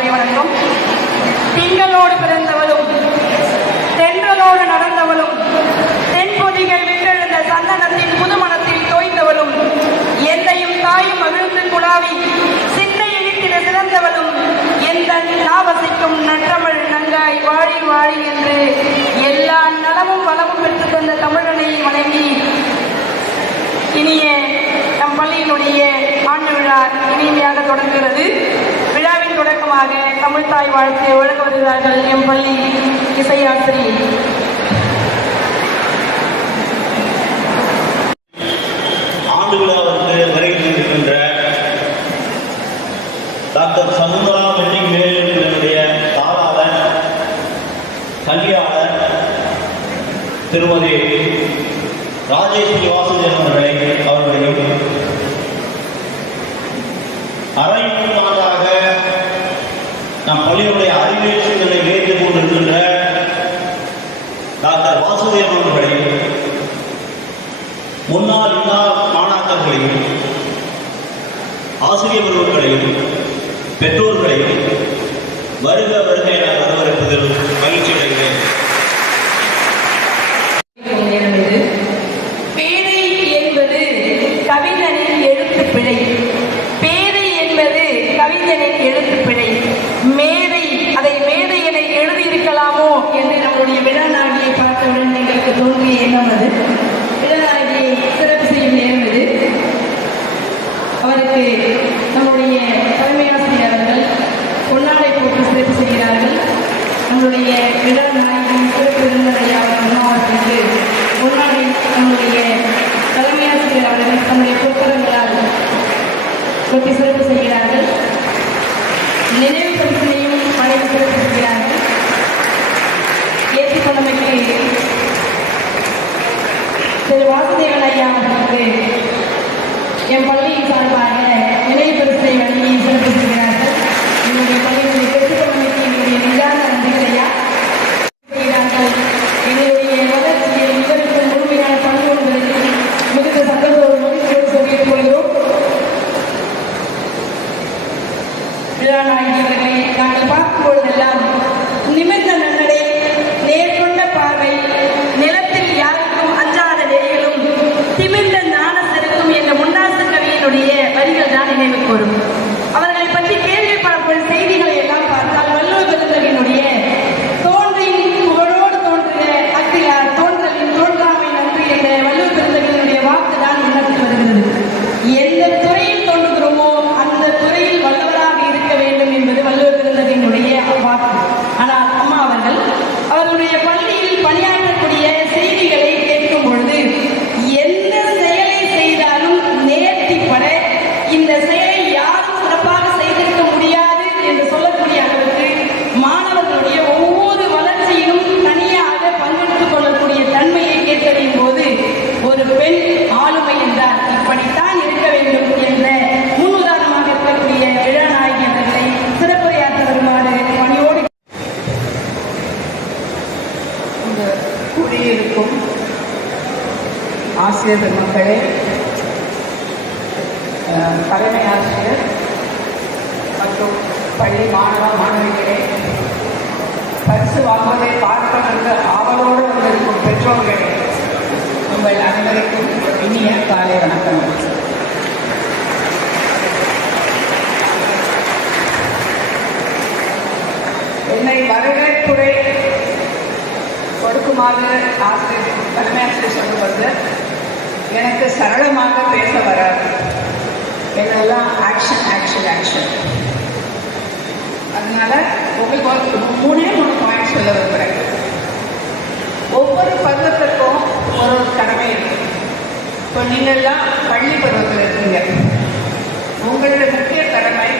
மாலை வணக்கம். திங்களோடு பிறந்தவளும் தென்றலோடு நடந்தவளும் தென்பொதிகள் விட்டெழுந்த சந்தனத்தின் புதுமணத்தில் தோய்ந்தவளும் எந்தையும் தாயும் மகிழ்ந்து குழாவி சிந்தை இழித்திட சிறந்தவளும் எந்த நாவசிக்கும் நற்றமிழ் நங்காய் வாழி வாழி என்று எல்லா நலமும் வளமும் பெற்று தந்த தமிழனை வணங்கி இனிய நம் பள்ளியினுடைய ஆண்டு விழா இனிமையாக தொடங்குகிறது. விழாவின் தொடக்கமாக தமிழ்தாய் வாழ்க்கையை வழங்க வருகிறார்கள் எம் பள்ளி இசையாசிரியர். ஆண்டு விழாவிற்கு வருகின்ற டாக்டர் சமுந்தரா மெட்ரிக் மேல்நிலைய தாளாளர் கல்வியாளர் திருமதி ராஜேஸ்வரி வாசுதேவன் அவர்களையும் அரை நூற்றாண்டாக நம் பள்ளியுடைய அறிவியல் சூழலை உயர்த்திக் கொண்டிருக்கின்ற டாக்டர் வாசுதேவன் அவர்களையும் முன்னாள் மாணாக்கர்களையும் ஆசிரியர் பெருமக்களையும் பெற்றோர்களையும் வருக வருக என வரவேற்பதில் மகிழ்ச்சி அடைகிறேன். பேதை என்பது கவிஞனின் எழுத்து பிழை. பேதை என்பது கவிஞனின் எழுத்து பிழை. மேதை, அதை மேதை என எழுதியிருக்கலாமோ என்று நம்முடைய விழாநாயகியை பார்த்தவுடன் எங்களுக்கு தோன்றிய எண்ணம் அது. விழாநாயகியை சிறப்பு செய்யும் நேரம் இது. அவருக்கு நம்முடைய தலைமையாசிரியர் அவர்கள் பொன்னாடை போட்டு சிறப்பு செய்கிறார்கள். நம்முடைய விழாநாயகியின் சிறப்பு விருந்தினரையா அவர்களுக்கு பொன்னாடை நம்முடைய தலைமையாசிரியர் அவர்கள் தம்முடைய புத்தகங்களால் கொட்டி சிறப்பு செய்கிறார்கள். நினைவு பரிசனையும் வழங்கி சிறப்பு செய்கிறார்கள். ஏற்றுக்கொண்டமைக்கு திரு வாசுதேவன் ஐயா அவர்களுக்கு என் பள்ளியின் சார்பாக நினைவு பரிசனை வழங்கி சிறப்பு செய்கிறார்கள். என்னுடைய பள்ளியினுடைய ஏற்றுக்கொண்டமைக்கு என்னுடைய நிதான நன்றிகள் ஐயா செய்கிறார்கள். என்னுடைய வளர்ச்சியில் இவருக்கு முழுமையான பங்கு கொண்டதில் மிகுந்த சந்தோஷம் மகிழ்ச்சியோடு சொல்லிக் கொள்கிறோம். விழாநாயகி அவர்களை நாங்கள் பார்க்கும் பொழுதெல்லாம் நிமிர்ந்த நன்னடை, நேர்கொண்ட பார்வை, நிலத்தில் யாருக்கும் அஞ்சாத நெறிகளும் திமிர்ந்த ஞான செருக்கும் என்ற முண்டாசு கவியினுடைய வரிகள் தான் நினைவுக்கு வரும். அவர்களை பற்றி கேள்விப்படும் செய்திகளை எல்லாம் பார்த்தால் வள்ளுவ பெருந்தகையினுடைய தோன்றின் புகழோடு தோன்றுக அத்தியார் தோன்றலின் தோன்றாமை நன்றி என்ற வள்ளுவ பெருந்தகையினுடைய வாக்கு தான் எண்ணத்துக்கு வருகிறது. எந்த துறையில் தோன்றுகிறோமோ அந்த துறையில் வல்லவராக இருக்க வேண்டும் என்பது வள்ளுவ பெருந்தகையினுடைய வாக்கு. ஆனால் அம்மா அவர்களுடைய பள்ளியில் பணியாற்றக்கூடிய செய்திகளை கேட்கும் பொழுது எந்த செயலை செய்தாலும் நேர்த்திப்பட இந்த செயலை யாரும் சிறப்பாக செய்திருக்க முடியாது என்று சொல்லக்கூடிய அளவுக்கு மாணவர்களுடைய ஒவ்வொரு வளர்ச்சியிலும் தனியாக பங்கெடுத்துக் கொள்ளக்கூடிய தன்மையை கேட்டறியும் போது ஒரு பெண் ஆளுமை என்றால் இப்படித்தான் இருக்க வேண்டும் என்ற முன்னுதாரணமாக இருக்கக்கூடிய விழாநாயகி அவர்களை சிறப்புரையாற்ற வருமாறு பணியோடு கூடியிருக்கும் ஆசிரியர் பெருமக்களே, தலைமை ஆசிரியர் மற்றும் பள்ளி மாணவ மாணவிகளே, பரிசு வாங்குவதை பார்க்க வந்த ஆவலோடு வந்திருக்கும் பெற்றோர்களே, உங்கள் அனைவருக்கும் இனிய காலை வணக்கம். என்னை வரவேற்புரை கொடுக்குமாறு தலைமை ஆசிரியர் சொல்லுவது எனக்கு சரளமாக பேச வராது. என்னெல்லாம் ஆக்ஷன் ஆக்ஷன் ஆக்ஷன். அதனால உங்களுக்கு மூணு பாயிண்ட் சொல்ல விரும்புகிறேன். ஒவ்வொரு பருவத்திற்கும் ஒரு கடமை இருக்கு. இப்போ நீங்கள்லாம் பள்ளி பருவத்தில் இருக்கீங்க. உங்களுடைய முக்கிய கடமை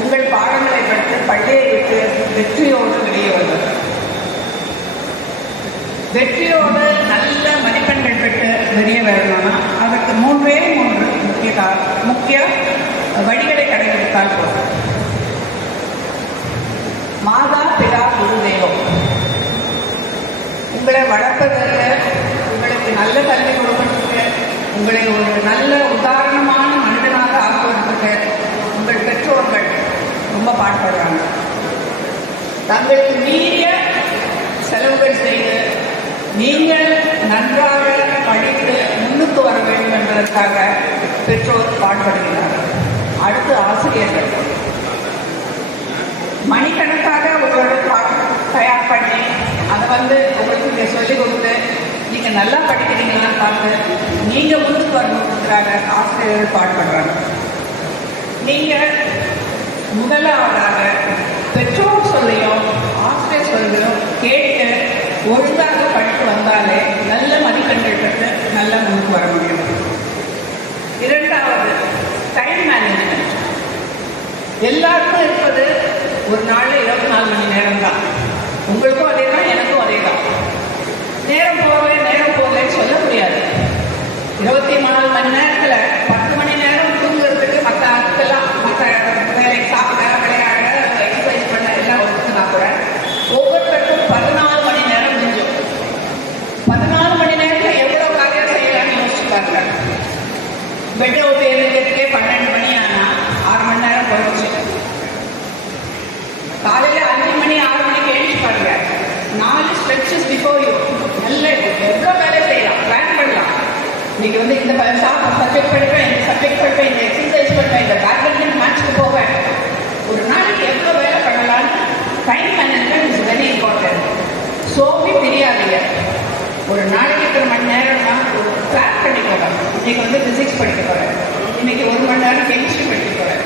உங்கள் பாடங்களை படித்து பள்ளியை விட்டு வெற்றியோடு வெளியே வருவது. வெற்றியோடு நல்ல மதிப்பெண்கள் பெற்று வெளியே வரணும்னா அதற்கு மூன்று முக்கிய வழிகளை கடைபிடித்தால் போதும். மாதா பிதா குரு தெய்வம் உங்களை வளர்ப்பதற்கு, உங்களுக்கு நல்ல கல்வி கொடுப்பதற்கு, உங்களை ஒரு நல்ல உதாரணமான மனிதனாக ஆக்குவதற்கு உங்கள் பெற்றோர்கள் ரொம்ப ரொம்ப பாடுபடுறாங்க. தங்களுக்கு மீறிய செலவுகள் செய்து நீங்கள் நன்றாக படித்து முன்னுக்கு வர வேண்டும் என்பதற்காக பெற்றோர் பாடுபடுகிறார்கள். அடுத்து ஆசிரியர்கள் மணிக்கணக்காக உங்களோட தயார் பண்ணி அதை உங்களுக்கு இங்கே சொல்லிக் கொடுத்து நீங்கள் நல்லா படிக்கிறீங்களான்னு பார்த்து நீங்கள் முன்னுக்கு வரணுங்கிறாங்க ஆசிரியர்கள் பாடுபடுறாங்க. நீங்கள் முதலாவதாக பெற்றோர் சொல்லையும் ஆசிரியர் சொல்லையும் கேட்டு ஒழுங்காக படித்து வந்தாலே நல்ல மதிப்பெண்கள் பெற்று நல்ல முன்னுக்கு வர முடியும். இரண்டாவது டைம் மேனேஜ்மெண்ட். எல்லாருக்கும் இருப்பது ஒரு நாளில் 24 மணி நேரம் தான். உங்களுக்கும் அதே தான், எனக்கும் அதே தான். நேரம் போகலன்னு சொல்ல முடியாது. 24 மணி நேரத்தில் 10 மணி நேரம் தூங்குறதுக்கு மற்ற ஆட்கள்லாம் மற்ற வேலை சாப்பிட விளையாட எக்ஸசைஸ் பண்ண எல்லாம் ஒதுக்குனா கூட ஒவ்வொருத்தருக்கும் 14 மணி நேரம் முடிஞ்சும். 14 மணி நேரத்தில் எவ்வளோ காரியம் செய்யலாம்னு யோசிச்சு பாருங்க. பெட்டை விட்டு எழுதுறதுக்கே 12 மணி ஆனால் 6 மணி நேரம் போயிடுச்சு. காலையில் 5 மணி 6 மணிக்கு எழுதி பாருங்க. 4 ஸ்ட்ரெச்சஸ் பிஃபோர் யூ. நல்ல எவ்வளோ வேலை செய்யலாம், பிளான் பண்ணலாம். இன்னைக்கு இந்த சப்ஜெக்ட் படிப்பேன், இந்த சப்ஜெக்ட் படிப்பேன், இந்த எக்ஸசைஸ் பண்ணுவேன், இந்த பேட்மிண்டன் மேட்ச்க்கு போவேன். ஒரு நாளைக்கு எவ்வளோ வேலை பண்ணலாம்னு time management is very important. சோம்பி தெரியாதீங்க. ஒரு நாளைக்கு இத்தனை மணி நேரம் தான் ஒரு பிளான் பண்ணிக்கோங்க. இன்னைக்கு ஃபிசிக்ஸ் படிக்க போகிறேன், இன்னைக்கு 1 மணி நேரம் கெமிஸ்ட்ரி படிக்க போகிறேன்.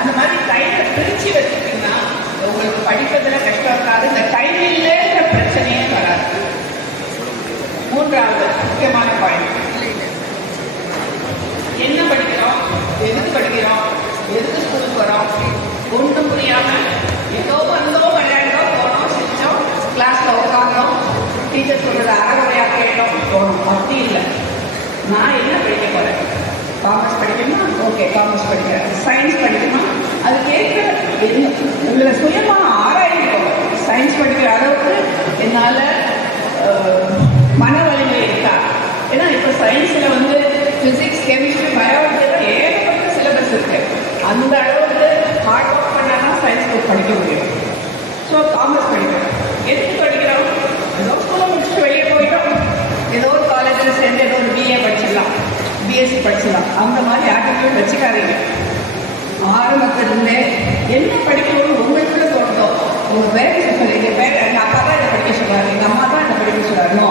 அந்த மாதிரி டைமை பிரித்து வச்சுட்டிங்கன்னா உங்களுக்கு படிப்பதில் கஷ்டம் இருக்காது. இந்த டைம் இல்லைன்ற பிரச்சனையே வராது. மூன்றாவது முக்கியமான பாயிண்ட், என்ன படிக்கிறோம், எதுக்கு படிக்கிறோம், எதுக்கு ஸ்கூலுக்கு வரோம், ஒன்றும் புரியாமல் ஏதோ வந்தோம், விளையாண்டோம், போனோம், சிரிச்சோம், கிளாஸில் உட்காந்தோம், டீச்சர் சொல்கிறது அறகுறையாக கேட்டோம், போனோம். அப்படி இல்லை. நான் என்ன படிக்க போகிறேன்? காமர்ஸ் படிக்கணுமா? ஓகே, காமர்ஸ் படிக்கிறேன். சயின்ஸ் படிக்கணுமா? அது கேட்க உங்களை சுயமாக ஆராய்ச்சிக்கோங்க. சயின்ஸ் படிக்கிற அளவுக்கு என்னால் மன வலிமை இருக்கா? ஏன்னா இப்போ சயின்ஸில் ஃபிசிக்ஸ், கெமிஸ்ட்ரி, பயாலஜியில் ஏகப்பட்ட சிலபஸ் இருக்கு. அந்த அளவுக்கு ஹார்ட் ஒர்க் பண்ணால் தான் சயின்ஸ் புக் படிக்க முடியும். ஸோ காமர்ஸ் படிக்கிறோம். எதுக்கு படிக்கிறோம்? ஏதோ ஸ்கூலில் முடிச்சுட்டு வெளியே போயிட்டோம், ஏதோ ஒரு காலேஜில் சேர்ந்து ஏதோ ஒரு பிஏ படிச்சிடலாம், பிஎஸ்சி படிச்சிடலாம். அந்த மாதிரி ஆட்டிடியூட் வச்சுக்காதீங்க. ஆரம்பத்திலிருந்தே என்ன படிக்கணும்னு உங்களுக்குள்ள தோணுதோ, உங்கள் பேரண்ட்ஸ் சொல்லுங்க, எங்கள் அப்பா தான் இதை படிக்க சொல்கிறாரு, எங்கள் அம்மா தான் இதை படிக்க சொல்கிறாருனோ,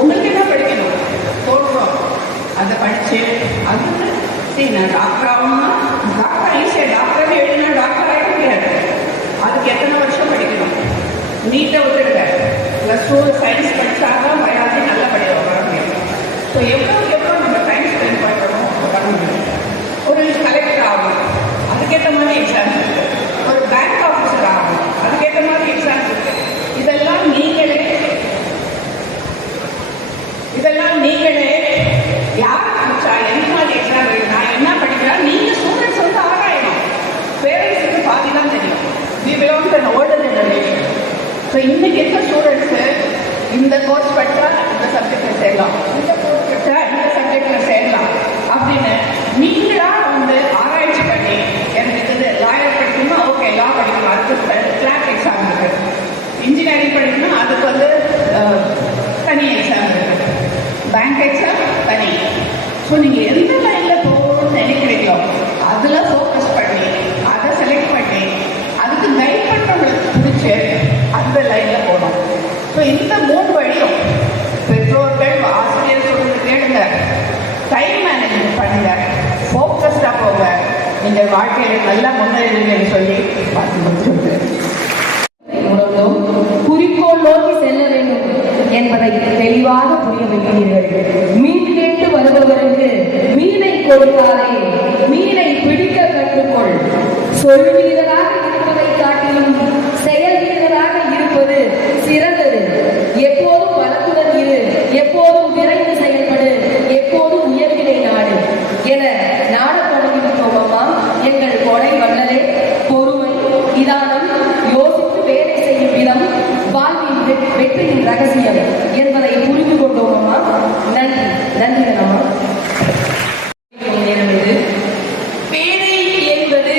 உங்களுக்கு என்ன படிக்கணும் தோணுறோம் அதை படித்து அதுக்கு சரி நான் டாக்டர் ஆகணும்னா டாக்டர் ஈஸியாக டாக்டரே எழுதினா டாக்டர் ஆகிட முடியாது. அதுக்கு எத்தனை வருஷம் படிக்கணும்? நீட்டை விட்டுடுங்க. +2 சயின்ஸ் படித்தாதான் பயாலஜி நல்ல படிக்க வர முடியும். ஸோ எவ்வளோ நம்ம டைம் ஸ்பெண்ட் பண்ணுறோமோ பண்ண முடியும். ஒரு கலெக்டர் ஆகணும், அதுக்கேற்ற மாதிரி எக்ஸாம்ஸ் இருக்குது. ஒரு பேங்க் ஆஃபீஸர் ஆகணும், அதுக்கேற்ற மாதிரி எக்ஸாம்ஸ் இருக்குது. இதெல்லாம் நீங்களே யார் படிச்சா எந்த மாதிரி எக்ஸாம் எழுதினா என்ன படிக்கிறா நீங்கள் ஸ்டூடெண்ட்ஸ் ஆராயணும். பேரண்ட்ஸுக்கு பாதி தான் தெரியும். We belong to an older generation. So இன்னைக்கு இருக்க ஸ்டூடெண்ட்ஸு இந்த கோர்ஸ் படித்தா இந்த சப்ஜெக்டில் சேரலாம், இந்த கோர்ஸ் படித்தா இந்த சப்ஜெக்டில் சேரலாம் அப்படின்னு நீங்களாக ஆராய்ச்சி பண்ணி எனக்கு இது லாயர் படிக்கணுமா, ஓகே லா படிக்கணும், அதுக்கு கிளாக் எக்ஸாம் இருக்குது. இன்ஜினியரிங் படிக்கணும்னா அதுக்கு தனி எக்ஸாம் இருக்குது, பேங்க் எக்ஸாம் தனி. ஸோ நீங்கள் எந்த லைனில் போகணும்னு நினைக்கிறீங்களோ அதில் ஃபோக்கஸ் பண்ணி அதை செலக்ட் பண்ணி அதுக்கு கைட் பண்ணுறவங்களுக்கு பிடிச்சி அந்த லைனில் போகணும். ஸோ இந்த 3 வழியும் பெற்றோர்கள், ஆசிரியர் சொல்றது கேளுங்க, டைம் மேனேஜ்மெண்ட் பண்ணுங்க, ஃபோக்கஸ்டாக போங்க, நீங்கள் வாழ்க்கையில் நல்லா முன்னேறுவீங்கன்னு சொல்லி பார்த்து முடிச்சுட்டு குறிக்கோள் நோக்கி செல்ல வேண்டும் என்பதை தெளிவாக புரிய வைக்கிறீர்கள். மீன் கேட்டு வருபவருக்கு மீனை கொடுத்தாலே மீனை பிடிக்க கற்றுக்கொள். சொல் வீரராக இருப்பதை காட்டிலும் செயல் வீரராக இருப்பது சிறந்தது. எப்போதும் பலத்துடன் இரு, எப்போதும் விரைந்து செயல்படு, எப்போதும் உயர்வினை நாடு என நாட தொடங்கிவிட்டோம் அம்மா. எங்கள் கொடை வள்ளலே, பொறுமை, நிதானம், யோசித்து வேலை செய்யும் விதம் வாழ்வின் வெற்றியின் ரகசியம் என்பதை புரிந்து கொண்டோம் அம்மா. நன்றி, நன்றி அம்மா. பேதை என்பது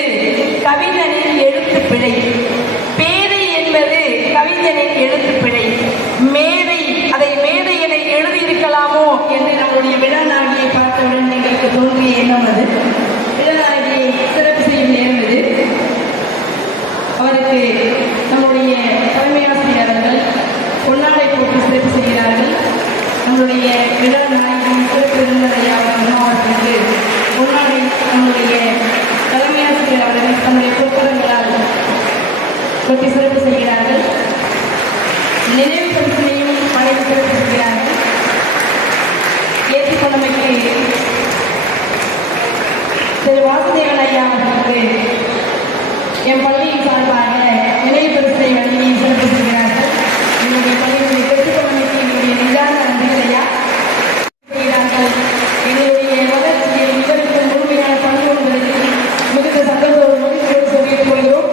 கவிஞனின் கவிஞனின் எழுத்துப்பிழை. மேடை, அதை மேடை என எழுதியிருக்கலாமோ என்று நம்முடைய விழாநாயகியை பார்த்தவுடன் எங்களுக்கு தோன்றிய எண்ணம் அது. விழாநாயகியை சிறப்பு செய்யும் நேரம் இது. அவருக்கு நம்முடைய தலைமை ஆசிரியர் அவர்கள் பொன்னாடை போட்டு சிறப்பு செய்கிறார்கள். நம்முடைய விழாநாயகி சிறப்பு விருந்தினரையா அவர்களுக்கு பொன்னாடை நம்முடைய தலைமை ஆசிரியர் அவர்கள் தன்னுடைய புத்தகங்களால் கொட்டி சிறப்பு செய்கிறார்கள். நினைவு பரிசனையும் வழங்கி சிறப்பு செய்கிறார்கள். ஏற்றுக்கொண்டமைக்கு திரு வாசுதேவன் ஐயா அவர்களுக்கு என் பள்ளியின் சார்பாக நினைவு பரிசனை வழங்கி சிறப்பு செய்கிறார்கள். என்னுடைய பள்ளியினுடைய பெற்றுக்கொண்டமைக்கு என்னுடைய நிதான நன்றிகள் ஐயா செய்கிறார்கள். எங்களுடைய வளர்ச்சியில் இதற்கு முழுமையான பங்கு கொண்டதற்கு மிகுந்த சந்தோஷம் சொல்லிக் கொள்கிறோம்.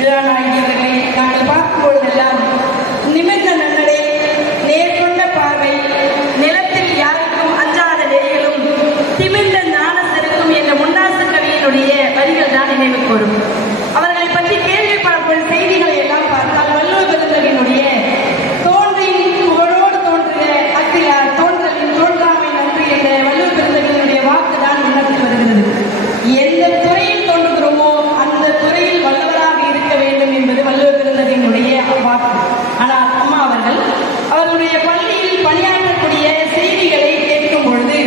விழாநாயகி அவர்களை நாங்கள் பார்க்கும் பொழுதெல்லாம் நிமிர்ந்த நன்னடை, நேர்கொண்ட பார்வை, நிலத்தில் யாருக்கும் அஞ்சாத நெறிகளும், திமிர்ந்த ஞான செருக்கும் என்ற முண்டாசு கவியினுடைய வரிகள் தான் நினைவுக்கு வரும். அவர்களை பற்றி கேள்வி பார்க்கும் செய்திகளை எல்லாம் பார்த்தால் வள்ளுவ பெருந்தகையினுடைய தோன்றின் புகழோடு தோன்றுக அத்திலார் தோன்றலின் தோன்றாமை நன்றி என்ற வள்ளுவ பெருந்தகையினுடைய வாக்கு தான் முன்னத்தில் வருகிறது. எந்த துறையில் தோன்றுகிறோமோ அந்த துறையில் வல்லவராக இருக்க வேண்டும் என்பது வள்ளுவ பெருந்தகையினுடைய வாக்கு. ஆனால் அம்மா அவர்களுடைய பள்ளியில் பணியாற்றக்கூடிய செய்திகளை கேட்கும் பொழுது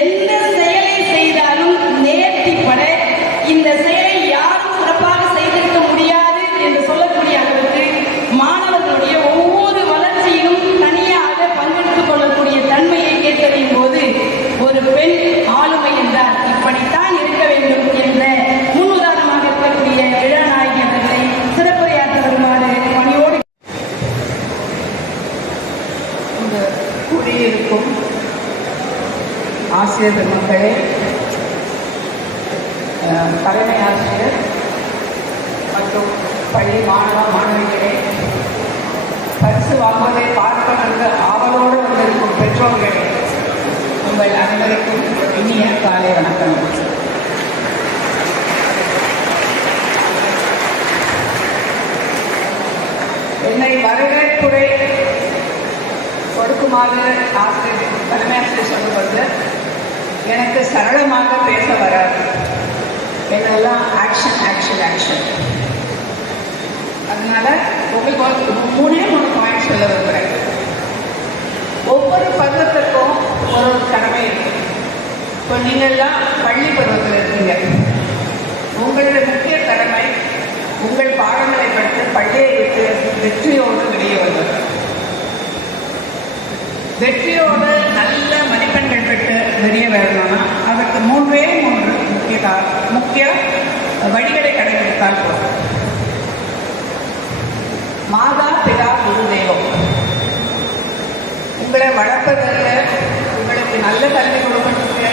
எந்த செயலை செய்தாலும் நேர்த்திப்பட இந்த செயலை யாரும் சிறப்பாக செய்திருக்க முடியாது என்று சொல்லக்கூடிய அளவுக்கு மாணவர்களுடைய ஒவ்வொரு வளர்ச்சியிலும் தனியாக பங்கெடுத்துக் கொள்ளக்கூடிய தன்மையை கேட்டறியும் போது ஒரு பெண் ஆளுமை என்றால் இப்படித்தான் இருக்க வேண்டும் என்ற முன்னுதாரணமாக இருக்கக்கூடிய விழாநாயகி அவர்களை சிறப்புரையாற்ற வருமாறு பணியோடு கூடியிருக்கும் ஆசிரியர் பெருமக்களே, தலைமை ஆசிரியர் மற்றும் பள்ளி மாணவ மாணவிகளே, பரிசு வாங்குவதை பார்க்க வந்த ஆவலோடு வந்திருக்கும் பெற்றோர்களே, உங்கள் அனைவருக்கும் இனிய காலை வணக்கம். என்னை வரவேற்புரை கொடுக்குமாறு ஆசிரியர் தலைமை ஆசிரியர் சொல்லும்போது எனக்கு சரளமாக பேச வராது. என்னெல்லாம் ஆக்ஷன் ஆக்ஷன் ஆக்ஷன். அதனால உங்களுக்கு மூணு பாயிண்ட் சொல்ல விரும்புகிறேன். ஒவ்வொரு பருவத்திற்கும் ஒரு கடமை இருக்கு. இப்போ நீங்கள்லாம் பள்ளி பருவத்தில் இருக்கீங்க. உங்களுடைய முக்கிய கடமை உங்கள் பாடங்களை படித்து பள்ளியை விட்டு வெற்றியோடு வெளியே வருவது. வெற்றியோடு நல்ல மதிப்பெண்கள் பெற்று வெளியே வரணும்னா அதற்கு மூன்றே முக்கிய வழிகளை கடைபிடித்தால் போதும். மாதா பிதா குரு தெய்வம் உங்களை வளர்ப்பதற்கு, உங்களுக்கு நல்ல கல்வி கொடுப்பதற்கு,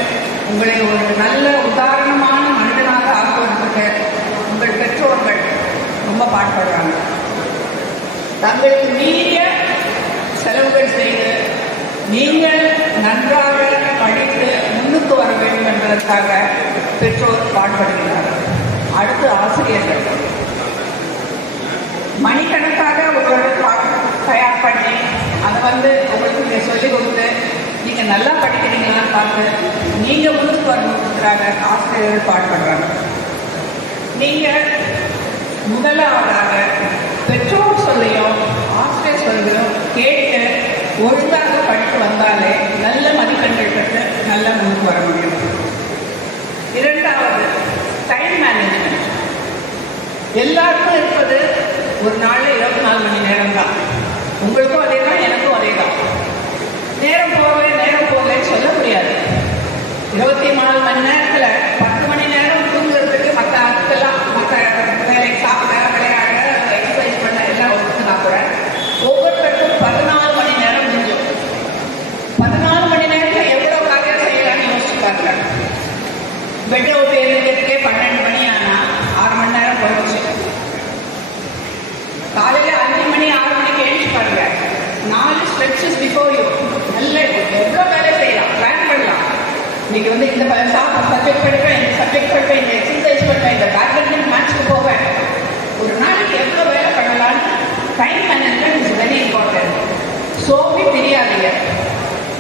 உங்களை ஒரு நல்ல உதாரணமான மனிதனாக ஆக்குவதற்கு உங்கள் பெற்றோர்கள் ரொம்ப பாடுபடுறாங்க. தங்களுக்கு மீறிய செலவுகள் செய்து நீங்கள் நன்றாக படித்து முன்னுக்கு வர வேண்டும் என்பதற்காக பெற்றோர் பாடுபடுகிறார்கள். அடுத்து ஆசிரியர்கள் மணிக்கணக்காக உங்களோட தயார் பண்ணி அதை உங்களுக்கு நீங்கள் சொல்லிக் கொடுத்து நீங்கள் நல்லா படிக்கிறீங்களான்னு பார்த்து நீங்கள் முன்னுக்கு வரணுங்கிறாங்க ஆசிரியர்கள் பாடுபடுறாங்க. நீங்கள் முதலாவதாக பெற்றோர் சொல்லியும் ஆசிரியர் சொல்லியும் கேட்டு ஒழுங்காக படித்து வந்தாலே நல்ல மதிப்பெண்கள் பெற்று நல்ல முன்னுக்கு வர முடியும். இரண்டாவது டைம் மேனேஜ்மெண்ட். எல்லாருக்கும் இருப்பது ஒரு நாளில் 24 மணி நேரம் தான். உங்களுக்கும் அதே தான், எனக்கும் அதே தான். நேரம் போகலன்னு சொல்ல முடியாது. 24 மணி நேரத்தில் 10 மணி நேரம் தூங்குறதுக்கு மற்ற ஆட்கள்லாம் மற்ற வேலைக்கு சாப்பிட, விளையாட, எக்ஸசைஸ் பண்ண எல்லாம் ஒத்துனா கூட ஒவ்வொருத்தருக்கும் 14 மணி நேரம் முடிஞ்சோம். 14 மணி நேரத்தில் எவ்வளோ காரியம் செய்யலாம்னு யோசிச்சு பார்க்குறேன். பெட்டை விட்டு எழுதுறதுக்கே 12 மணி ஆனால் 6 மணி நேரம் போயிடுச்சு. காலையில் 5 மணி 6 மணிக்கு எழுதி பாருங்க. 4 ஸ்ட்ரெச்சஸ் பிஃபோர் யூ. நல்ல எவ்வளோ வேலை செய்யலாம், பிளான் பண்ணலாம். இன்னைக்கு இந்த சப்ஜெக்ட் படிப்பேன், இந்த சப்ஜெக்ட் படிப்பேன், இந்த எக்ஸசைஸ் பண்ணுவேன், இந்த பேட்மிண்டன் மேட்ச்க்கு போவேன், time management is very important. சோம்பி தெரியாதீங்க.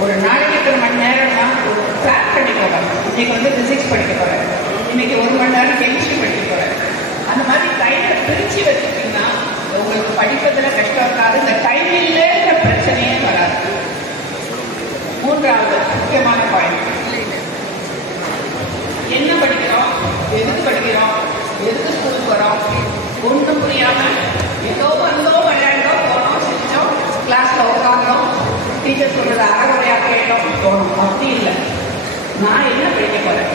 ஒரு நாளைக்கு எத்தனை மணி நேரம்னா ஒரு பிளான் பண்ணிக்கோங்க. இன்னைக்கு வந்து ஃபிசிக்ஸ் படிக்க போகிறேன், இன்னைக்கு 1 மணி நேரம் கெமிஸ்ட்ரி படிக்க போகிறேன். அந்த மாதிரி டைமை பிரித்து வச்சுட்டிங்கன்னா உங்களுக்கு படிப்பதில் கஷ்டம் இருக்காது. இந்த டைம் இல்லைன்ற பிரச்சனையே வராது. மூன்றாவது முக்கியமான பாயிண்ட், என்ன படிக்கிறோம், எதுக்கு படிக்கிறோம், எதுக்கு ஸ்கூலுக்கு வரோம், ஒன்றும் புரியாமல் ஏதோ வந்தோம், விளையாண்டோம், போனோம், செஞ்சோம், கிளாஸில் உட்காந்தோம், டீச்சர் சொல்கிறது அறகுறையாக கேட்டோம், போனோம். அப்படி இல்லை. நான் என்ன படிக்க போகிறேன்,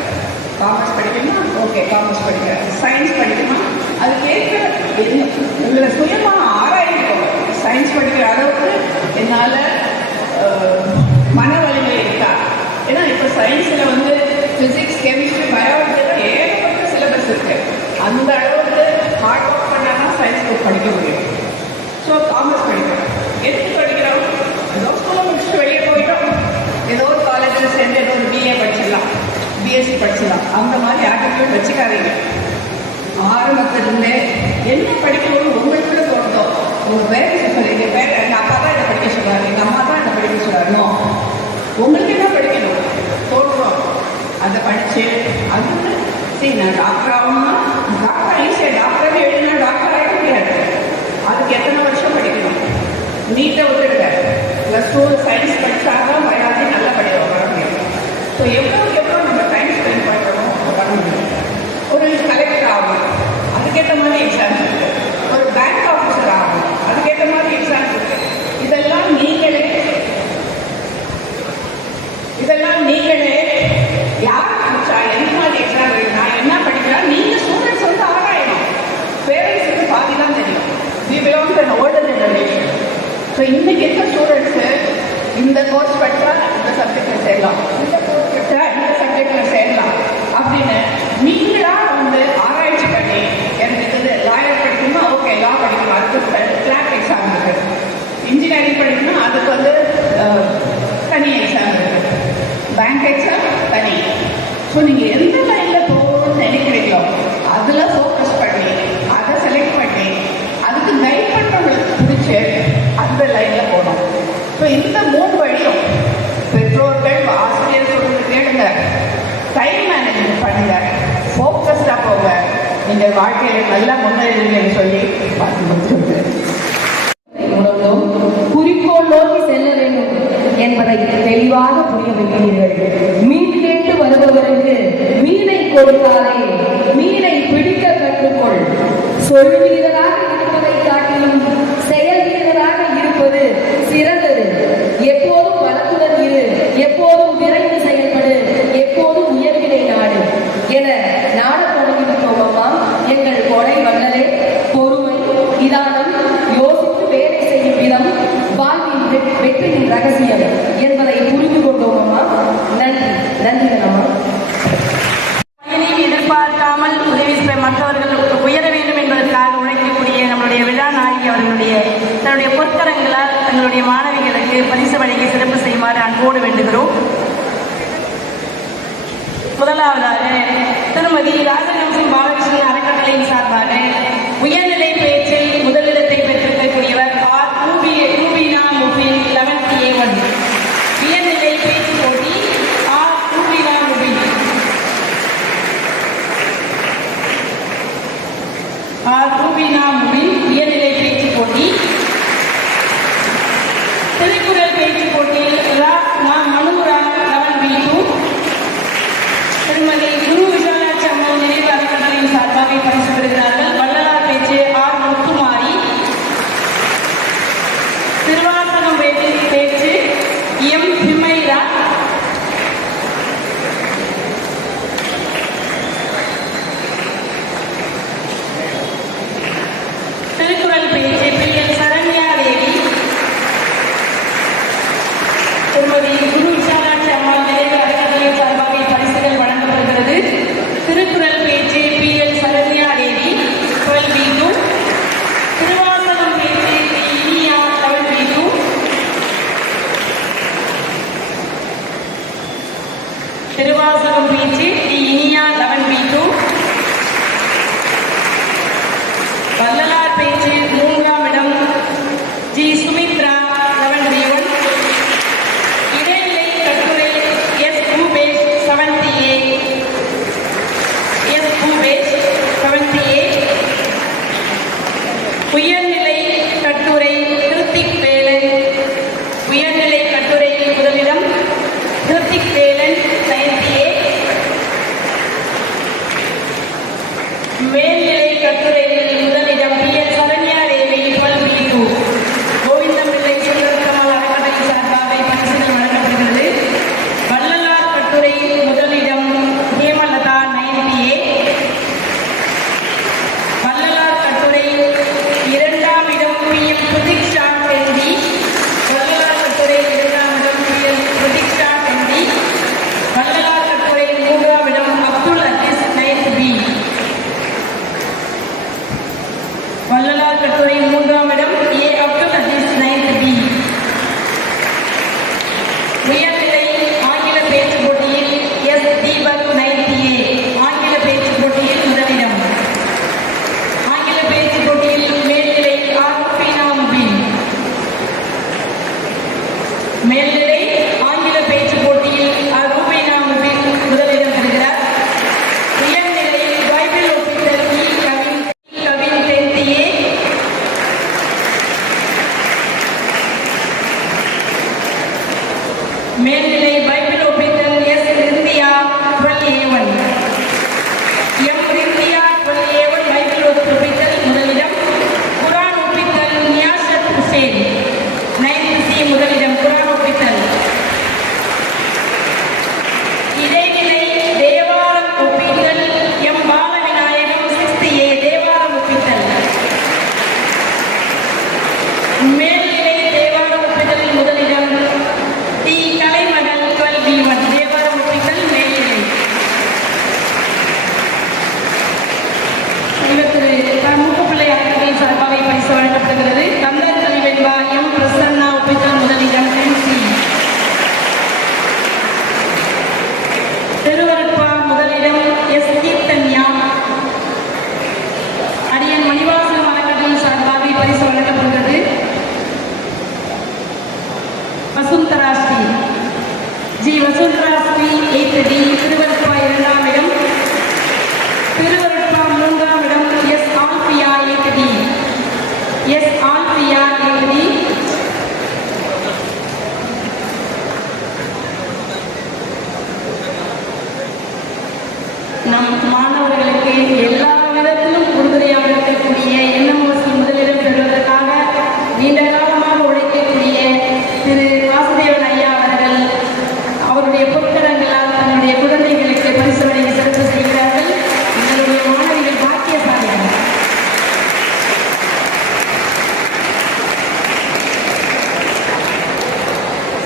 காமர்ஸ் படிக்கணுமா, ஓகே காமர்ஸ் படிக்கிறேன். சயின்ஸ் படிக்கணுமா, அதுக்கேற்ற உங்களை சுயமாக ஆராய்ச்சிக்கோங்க. சயின்ஸ் படிக்கிற அளவுக்கு என்னால் மன வலிமை இருக்கா? ஏன்னா இப்போ சயின்ஸில் வந்து ஃபிசிக்ஸ், கெமிஸ்ட்ரி, பயாலஜியில் ஏகப்பட்ட சிலபஸ் இருக்கு. அந்த அளவுக்கு ஹார்ட் ஒர்க் பண்ணால் தான் சயின்ஸ் புக் படிக்க முடியும். ஸோ காமர்ஸ் படிக்கிறோம். எதுக்கு படிக்கிறோம்? ஏதோ ஸ்கூலில் முடிச்சுட்டு வெளியே போயிட்டோம், ஏதோ ஒரு காலேஜில் சேர்ந்து ஏதோ ஒரு பிஏ படிச்சிடலாம், பிஎஸ்சி படிச்சிடலாம். அந்த மாதிரி ஆட்டிடியூட் வச்சுக்காதீங்க. ஆரம்பத்திலிருந்தே என்ன படிக்கணும்னு உங்களுக்குள்ள தோணுதோ, உங்கள் பேரண்ட்ஸ் சொல்லுங்க, எங்கள் அப்பா தான் இதை படிக்க சொல்கிறாரு, எங்கள் அம்மா தான் இதை படிக்க சொல்கிறாருனோ, உங்களுக்கு என்ன படிக்கணும் தோணுறோம் அதை படித்து அதுக்கு சரி நான் டாக்டர் ஆகணும்னா டாக்டர் ஈஸியாக டாக்டரே எழுதினா டாக்டர் ஆகிட முடியாது. அதுக்கு எத்தனை வருஷம் படிக்கணும்? நீட்டை விட்டுடுங்க. +2 சயின்ஸ் படித்தாதான் பயாலஜி நல்லா வர முடியும். ஸோ எவ்வளோக்கு எவ்வளோ நம்ம டைம் ஸ்பெண்ட் பண்ணுறோமோ வர முடியும். ஒரு கலெக்டர் ஆகணும், அதுக்கேற்ற மாதிரி எக்ஸாம்ஸ் இருக்குது. ஒரு பேங்க் ஆஃபீஸர் ஆகணும், அதுக்கேற்ற மாதிரி எக்ஸாம்ஸ் இருக்குது. இதெல்லாம் நீங்களே யார் படிச்சா எந்த மாதிரி எக்ஸாம் எழுதுனா என்ன படிக்கிறா நீங்கள் ஸ்டூடெண்ட்ஸ் வந்து ஆராயணும். பேரண்ட்ஸுக்கு பாதி தான் தெரியும். We belong to an older generation. So இன்னைக்கு இருக்க ஸ்டூடெண்ட்ஸு இந்த கோர்ஸ் படித்தா இந்த சப்ஜெக்டில் சேரலாம், இந்த கோர்ஸ் படித்தா இந்த சப்ஜெக்டில் சேரலாம் அப்படின்னு நீங்களாக வந்து ஆராய்ச்சி பண்ணி எனக்கு இது லாயர் படிக்கணும்னா ஓகே லா படிக்கணும், அதுக்கு கிளாக் எக்ஸாம் இருக்குது. இன்ஜினியரிங் படிக்கணும்னா அதுக்கு வந்து தனி எக்ஸாம் இருக்குது, பேங்க் எக்ஸாம் தனி. ஸோ நீங்கள் எந்த லைனில் போகணும்னு நினைக்கிறீங்களோ அதில் ஃபோக்கஸ் பண்ணி அதை செலக்ட் பண்ணி அதுக்கு கைட் பண்ணுறவங்களுக்கு பிடிச்சி அந்த லைனில் போகணும். ஸோ இந்த 3 வழியும் பெற்றோர்கள், ஆசிரியர் சொல்றது கேளுங்க, டைம் மேனேஜ்மெண்ட் பண்ணுங்க, ஃபோக்கஸ்டாக போங்க, நீங்கள் வாழ்க்கையில் நல்லா முன்னேறுவீங்கன்னு சொல்லி பார்த்து முடிச்சுருக்கேன். குறிக்கோள் நோக்கி செல்ல வேண்டும் என்பதை தெளிவாக புரிய வைக்கிறீர்கள். மீன் கேட்டு வருபவருக்கு மீனை கொடுத்தாலே மீனை பிடிக்க கற்றுக்கொள். சொல் வீரராக இருப்பதை காட்டிலும் செயல் வீரராக இருப்பது சிறந்தது. எப்போதும் பலத்துடன் இரு, எப்போதும் விரைந்து செயல்படு, எப்போதும் உயர்வினை நாடு என நாட தொடங்கிவிட்டோம் அம்மா. எங்கள் கொடை வல்லரே, பொறுமை, நிதானம், யோசித்து வேலை செய்யும் விதம் வாழ்வின் வெற்றியின் ரகசியம் என்பதை புரிந்து கொண்டோம் அம்மா. நன்றி, நன்றி அம்மா. எதிர்பார்க்காமல் உதவி மற்றவர்கள் உயர வேண்டும் என்பதற்காக உழைக்கக்கூடிய நம்மளுடைய விழா நாயகி அவர்களுடைய தன்னுடைய பொற்கரங்களால் தங்களுடைய மாணவிகளுக்கு பரிசு வழங்கி சிறப்பு செய்யுமாறு அன்போடு வேண்டுகிறோம். முதலாவதாக திருமதி ராஜலட்சுமி பாலகிருஷ்ணன் அறக்கட்டளையின் சார்பாக உயர்நிலை பேச்சில் முதலிடத்தை பெற்றிருக்கக்கூடியவர் ஆர். ரூபீனா Mubin 11th A1. உயர்நிலை பேச்சு போட்டி ஆர். ரூபீனா முபின். ஆர். ரூபீனா முபின் உயர்நிலை பேச்சு போட்டி. திருக்குறள் பேச்சு போட்டியில் மனுரா 11B2. திருமதி குரு விசாலாட்சி அம்மாள் நினைவு அறக்கட்டளையின் சார்பாக பரிசு பெறுகிறார்கள். வள்ளலார் பேச்சு ஆர். முத்துமாரி. திருவாசகம் பேச்சு எம். ஹிமைரா. திருக்குறள் பேச்சு PL சரண்யா தேவி. திருமதி குரு விசாலாட்சி அம்மாள் நினைவு அறக்கட்டளையின் சார்பாக பரிசுகள் வழங்கப்படுகிறது. திருக்குறள் பேச்சு PL சரண்யா தேவி 12B2. திருவாசகம் பேச்சு இனியா 11B2. திருவாசகம் பேச்சு இனியா 11B2. வள்ளலார் பேச்சு 3ஆம் இடம் உயர்நிலை கட்டுரை கிருத்திக் வேலன். உயர்நிலை கட்டுரையில் முதலிடம் கிருத்திக் வேலன் 90A. மேல்நிலை கட்டுரையில் முதலிடம் PL சரண்யா தேவி 12B2. கோவிந்தம் பிள்ளை சுந்தரக்கமல் அறக்கட்டளை சார்பாக பரிசுகள் வழங்கப்படுகிறது. வள்ளலார் கட்டுரையில் முதலிடம் ஹேமலதா 90A. வள்ளலார் கட்டுரையில் இரண்டாம் இடம் PM பிரதீக்ஷா 10B. வள்ளலார் கட்டுரையில் இரண்டாம் இடம் PM பிரதீக்ஷா 10B. வள்ளலார் கட்டுரையில் மூன்றாம் இடம் அப்துல் அஜீஸ் 9B. வள்ளலார் கட்டுரையில் மூன்றாம் இடம் A அப்துல் அஜீஸ் 9B. உயர்நிலை ஆங்கில பேச்சு போட்டியில் S தீபக் 90A. ஆங்கில பேச்சு போட்டியில் முதலிடம். ஆங்கில பேச்சு போட்டியில் மேல்நிலை ஆர்ஃபினா முபின். மேல்நிலை ஆங்கில பேச்சு போட்டியில் ரூபீனா முபின் முதலிடம் பெறுகிறார். உயர்நிலை பைபிள் ஒப்பித்தல் கவின் 10A. மேல்நிலை பைபிள் ஒப்பித்தல் S Indhiya 12A1. M Indhiya 12A1 Bible ஒப்பித்தல் முதலிடம். குரான் ஒப்பித்தல் நியாசத் ஹுசேன் 9C முதலிடம். குரான் ஒப்பித்தல். இடைநிலை தேவாரம் ஒப்பித்தல் M பாலவிநாயகம் 6A. தேவாரம் ஒப்பித்தல். மேல்நிலை தேவாரம் ஒப்பித்தல் முதலிடம் டி கலைமகள் 12B1. தேவாரம் ஒப்பித்தல் மேல்நிலை. இவருக்கு முக்குப்பிள்ளை அறக்கட்டளை சார்பாக பரிசு வழங்கப்படுகிறது. தந்தர் கல்வெண்பா M பிரசன்னா ஒப்பித்தல் முதலிடம் MC. திருவருட்பா முதலிடம் S கீர்த்தன்யா. அரியன் மணிவாசகம் அறக்கட்டளை சார்பாக பரிசு வழங்கப்படுகிறது. வசுந்தராஸ்ரீ ஜி வசுந்தராஸ்ரீ 8D. திருவருட்பா இரண்டாம் இடம். திருவருட்பா மூன்றாம் இடம் S Albia 8D. S Albia 8D. நம் மாணவர்களுக்கு எல்லா விதத்திலும் உறுதுணையாக இருக்கக்கூடிய NMOC முதலிடம் பெறுவதற்காக நீண்ட காலமாக உழைக்கக்கூடிய திரு வாசுதேவன் ஐயா அவர்கள் அவருடைய பொற்கரங்களால் தன்னுடைய குழந்தைகளுக்கு பரிசு வழங்கி சிறப்பு செய்கிறார்கள். எங்களுடைய மாணவிகள் பாக்கியசாலிகள்.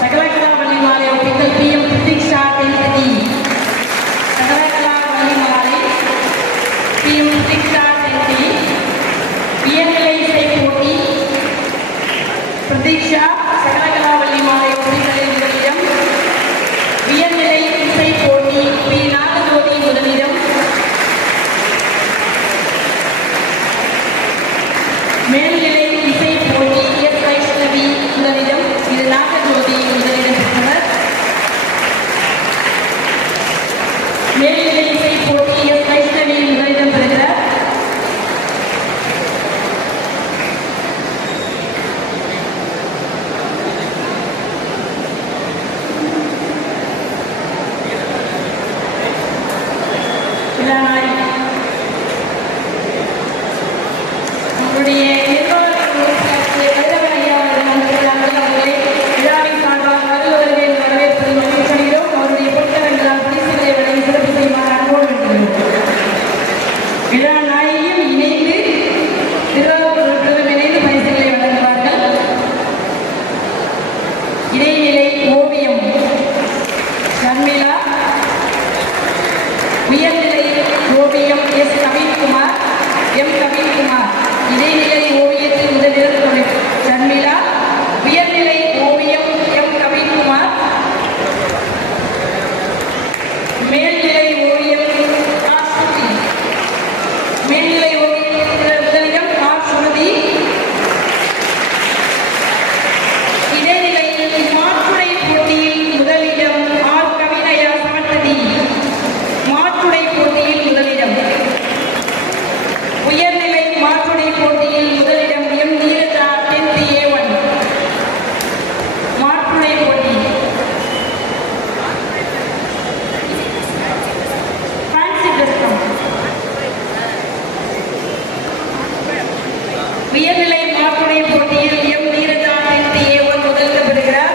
சகலகலா வள்ளிமாலை ஒப்பித்தல் PM பிரதீக்ஷா 10D. சகலகலா வள்ளிமாலை PM பிரதீக்ஷா 10D. உயர்நிலை இசை போட்டி பிரதீக்ஷா சகலகலா வள்ளிமாலை ஒப்பித்தலில் முதலிடம். உயர்நிலை இசை போட்டி P நாகஜோதி முதலிடம். மேல்நிலை இசை போட்டி S வைஷ்ணவி முதலிடம். இது நாகஜோதி முதலிடம் பெற்றனர். மேல்நிலை இசை போட்டி S வைஷ்ணவி முதலிடம் பெறுகிறார். இளநாய் நம்முடைய நிர்வாக உறுப்பினர் வைரவன் ஐயா அவர்கள் வந்திருக்கிறார்கள். அவர்களை விழாவின் சார்பாக வருவதை வரவேற்பதை மகிழ்ச்சியடைகிறோம். அவருடைய பொற்கரங்களால் பரிசுகளை வழங்கி சிறப்பு செய்யுமாறு அன்போடு வேண்டுகிறோம். இளநாயையும் இணைந்து நிர்வாக உறுப்பினரும் இணைந்து பரிசுகளை வழங்குவார்கள். இடைநிலை ஓவியம் ஷர்மிளா. உயர்நிலை ஓவியம் S கவின்குமார் M கவின்குமார். இடைநிலை உயர்நிலை மாற்றுடை போட்டியில் எம் நீரஜா NTA1 முதலிடம் பெறுகிறார்.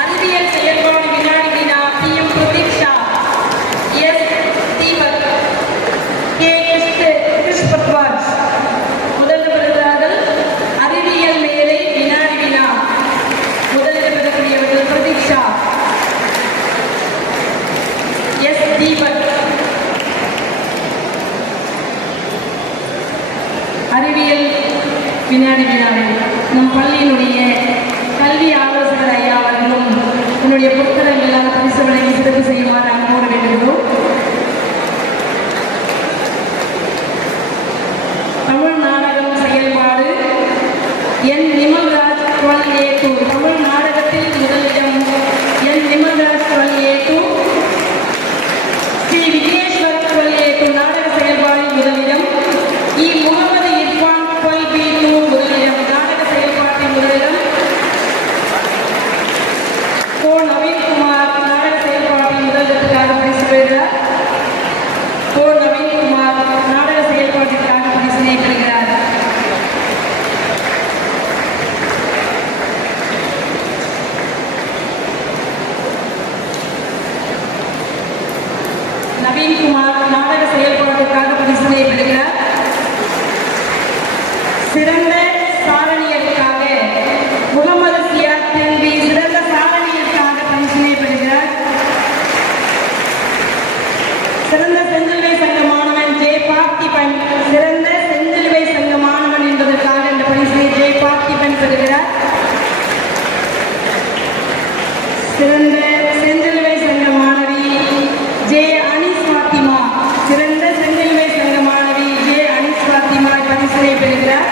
அறிவியல் செயல்பாடு வினாடி வினா PM Pratiksha, S Deepak, K கிருஷ் பத்வாஜ் முதலிடம் பெறுகிறார்கள். அறிவியல் மேலை வினாடி வினா முதலிடம் பெறக்கூடியவர்கள் பிரதீக்ஷா, S தீபக். அறிவியல் வினாடி வினாவில் நம் பள்ளியினுடைய கல்வி ஆலோசகர் ஐயா அவர்களும் என்னுடைய புத்தகங்களால் பரிசு வழங்கி சிறப்பு செய்யுமாறு அன்போடு வேண்டுகிறோம். தமிழ் நாடகம் செயல்பாடு என் நிமல்ராஜ் 12A2. தமிழ் நாடகத்தில் முதலிடம் என் நிமல்ராஜ் 12A2. ஸ்ரீ விக்னேஸ்வர் 12A2 நாடக செயல்பாடில் முதலிடம். இ முகமது இர்ஃபான் 12B2 முதலிடம் நாடக செயல்பாட்டில் முதலிடம். கோ நவீன்குமார் நாடக செயல்பாட்டில் முதலிடத்துக்காக பரிசு பெறுகிறார். கோ நவீன்குமார் நாடக செயல்பாட்டிற்காக பரிசினை பெறுகிறார். நவீன்குமார் நாடக செயல்பாட்டிற்காக பரிசினை பெறுகிறார். சிறந்த சாரணியருக்காக முகமது சியாத் என்பி சிறந்த சாரணியருக்காக பரிசினை பெறுகிறார். சிறந்த செஞ்சிலுவை சங்க மாணவன் ஜே பார்த்திபன் சிறந்த செஞ்சிலுவை சங்க மாணவன் என்பதற்காக இந்த பரிசினை ஜே பார்த்திபன் பெறுகிறார். சிறந்த செஞ்சிலுவை சங்க மாணவி ஜே அனிஸ் ஃபாத்திமா சிறந்த செஞ்சிலுவை சங்க மாணவி ஜே அனிஸ் ஃபாத்திமா பரிசினை பெறுகிறார்.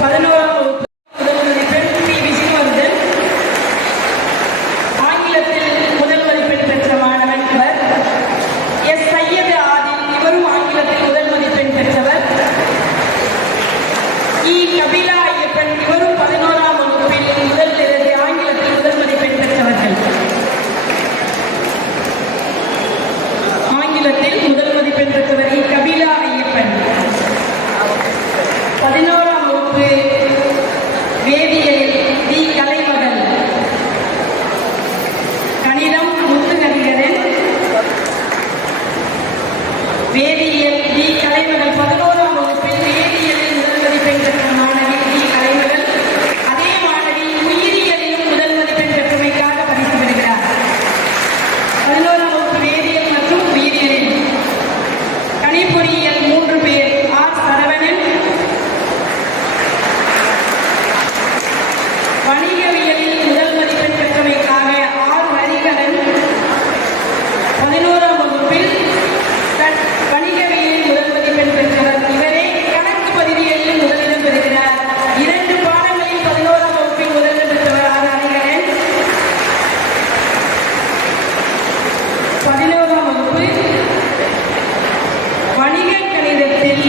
11ஆம் வகுப்பு முதல் மதிப்பெண் பி. விஷ்ணுவர்தன். ஆங்கிலத்தில் முதல் மதிப்பெண் பெற்ற மாணவன் இவர். எஸ். சையது ஆதில், இவரும் ஆங்கிலத்தில் முதல் மதிப்பெண் பெற்றவர். இ. கபிலா ஐயப்பன், இவரும் 11ஆம் வகுப்பில் ஆங்கிலத்தில் முதல் மதிப்பெண் பெற்றவர்கள். ஆங்கிலத்தில் முதல் மதிப்பெண் பெற்றவர் இ. கபிலா ஐயப்பன். 11ஆம் வகுப்பு வேதியியலில் டி. கலைமகள். கணிதம் முத்துகணிகரன். வேதியியல் டி. கலைமகள். 11ஆம் வகுப்பில் வேதியியலில் முதல் மதிப்பெண் பெற்ற மாணவி டி. கலைமகள். அதே மாணவி உயிரியலிலும் முதல் மதிப்பெண் பெற்றமைக்காக பரிசு பெறுகிறார். 11ஆம் வகுப்பு வேதியியல் மற்றும் உயிரியலில் கணிப்பொறியியல் 3 பேர். ஆர். சரவணன். வணிகவியலில் முதல் மதிப்பெண் பெற்றமைக்காக ஆர். ஹரிகரன். 11ஆம் வகுப்பில் வணிகவியலில் முதல் மதிப்பெண் பெற்றவர் இவரே. கணக்கு பதிவியலில் முதலிடம் பெறுகிறார். 2 பாடங்களில் 11ஆம் வகுப்பில் முதலிடம் பெற்றவர் ஆர். ஹரிகரன். 11ஆம் வகுப்பு வணிக கணிதத்தில்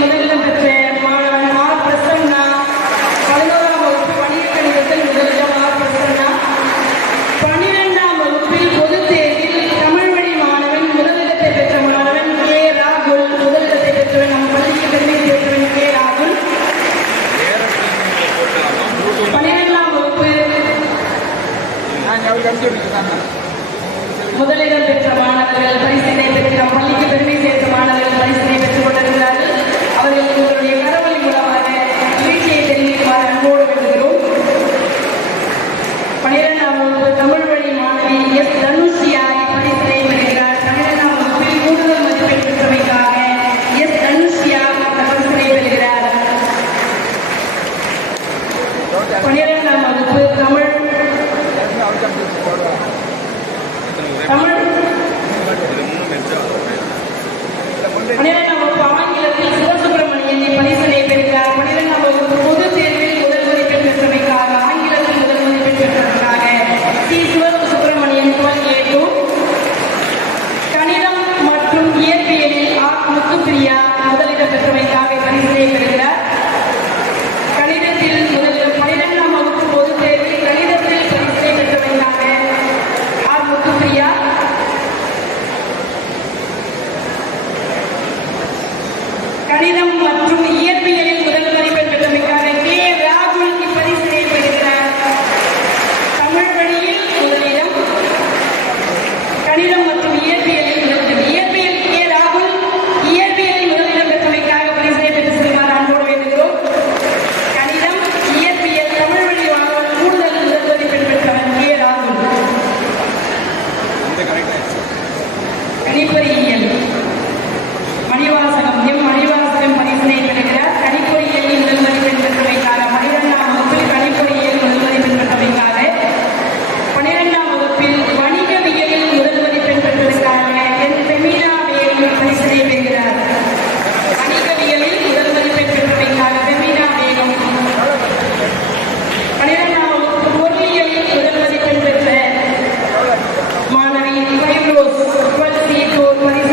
முதலிடம் பெற்ற மாணவன் ஆர். பிரசன்னா. 11ஆம் வகுப்பு வணிக கணிதத்தில் முதலிடம் ஆர். பிரசன்னா. 12ஆம் வகுப்பில் பொதுத் தேர்வில் தமிழ் வழி மாணவன் முதலிடத்தை பெற்ற மாணவன் கே. ராகுல். முதலிடத்தை பெற்றவன் நம் பள்ளிக்கு பெருமை சேர்த்தவன் கே. ராகுல். 12ஆம் வகுப்பு முதலிடம் பெற்ற மாணவர்கள் பரிசினை பெற்று நம் பள்ளிக்கு பெருமை சேர்த்த மாணவர்கள் பரிசினை பெற்றுக் கொண்டிருக்கிறார்கள். அவர்கள் உங்களுடைய கரவொலி மூலமாக வீழ்ச்சியை தெரிவிக்குமாறு அன்போடு வேண்டுகிறோம். 12ஆம் வகுப்பு தமிழ் வழி மாணவி எஸ். தனுஷியா பரிசினை பெறுகிறார். 12ஆம் வகுப்பில் கூடுதல் மதிப்பெண் பெற்றமைக்காக எஸ். தனுஷியா பரிசினை பெறுகிறார். 12ஆம் வகுப்பு தமிழ் 12ஆம் வகுப்பு ஆங்கிலத்தில் சிவசுப்பிரமணியன் பரிசினை பெறுகிறார். 12ஆம் வகுப்பு பொதுத் தேர்வில் முதல் மதிப்பெண் பெற்றமைக்காக ஆங்கிலத்தில் முதல் மதிப்பெண் பெற்றமைக்காக சி. சிவசுப்பிரமணியன் A2. கணிதம் மற்றும் இயற்பியலில் ஆர். முத்துப்பிரியா முதலிடம் பெற்றமைக்காக பரிசினை பெறுகிறார். கணிதத்தில் முதலிடம் 12ஆம் வகுப்பு பொதுத் தேர்வில் கணிதத்தில் பரிசினை பெற்றமைக்காக ஆர். முத்துப்பிரியா. கணிதம் மற்றும் இயற்பியலில் முதல் மதிப்பெண் பெற்றமைக்காக கே. ராகுல் இப்பரிசினை பெறுகிறார். தமிழ் வழியில் முதலிடம், கணிதம் மற்றும் இயற்பியலில் முதலிடம். இயற்பியல் கே. ராகுல் இயற்பியலில் முதலிடம் பெற்றமைக்காக பரிசினை பெற்று செல்லுமாறு அன்போடு வேண்டுகிறோம். கணிதம், இயற்பியல், தமிழ் வழி மாணவன் கூடுதல் முதல் மதிப்பெண் பெற்றவன் கே. ராகுல். கணிப்பொறியியல் மணிவாசகம் எம். மணிவாசகம் பரிசினை பெறுகிறார். கணிப்பொறியியலில் முதல் மதிப்பெண் பெற்றமைக்காக 12ஆம் வகுப்பில் கணிப்பொறியியல் முதல் மதிப்பெண் பெற்றமைக்காக 12ஆம் வகுப்பில் வணிகவியலில் முதல் மதிப்பெண் பெற்றதற்காக என். பெமிலா வேலு பரிசினை பெறுகிறார். வணிகவியலில் முதல் மதிப்பெண் பெற்றமைக்காக பெமிலா வேலு. 12ஆம் வகுப்பு பொருளியலில் முதல் மதிப்பெண் பெற்ற மாணவி ஃபைப்ரோஸ் C4 பரிசு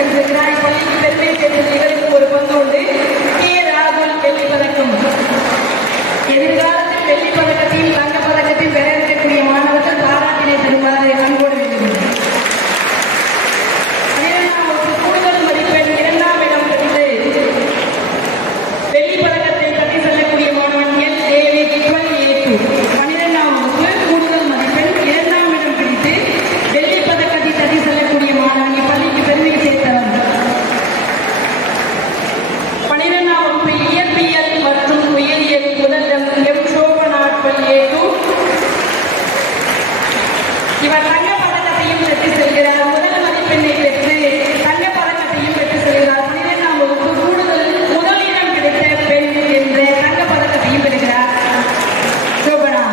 பதக்கம் பெறுகிறார். இப்பள்ளிக்கு பெருமை சேர்ந்த இவருக்கு ஒரு பங்கு உண்டு. கே. ராகுல் வெள்ளி பதக்கம். எதிர்காலத்தில் வெள்ளி பதக்கத்தையும் தங்க பதக்கத்தையும் பெற இருக்கக்கூடிய மாணவர்கள் பாராட்டினை தருமாறு அன்போடு வேண்டுகிறேன். 12ஆம் வகுப்பு கூடுதல் மதிப்பெண் 2ஆம் இடம் பிடித்து வெள்ளி பதக்கத்தை தட்டி செல்லக்கூடிய மாணவன் எல். David 12A2. 12ஆம் வகுப்பு கூடுதல் மதிப்பெண் 2ஆம் இடம் பிடித்து வெள்ளி பதக்கத்தை தட்டி செல்லக்கூடிய மாணவன் இப்பள்ளிக்கு பெருமை சேர்த்தவர். 12ஆம் வகுப்பு இயற்பியல் மற்றும் உயிரியல் முதலிடம் எம். சோபனா 12A2. இவர் தங்க பதக்கத்தையும் பெற்று செல்கிறார். முதல் மதிப்பெண்ணை பெற்று தங்க பதக்கத்தையும் பெற்று செல்கிறார். 12ஆம் வகுப்பு முதலிடம் கிடைத்த பெண் என்ற தங்க பதக்கத்தையும் பெறுகிறார் சோபனா.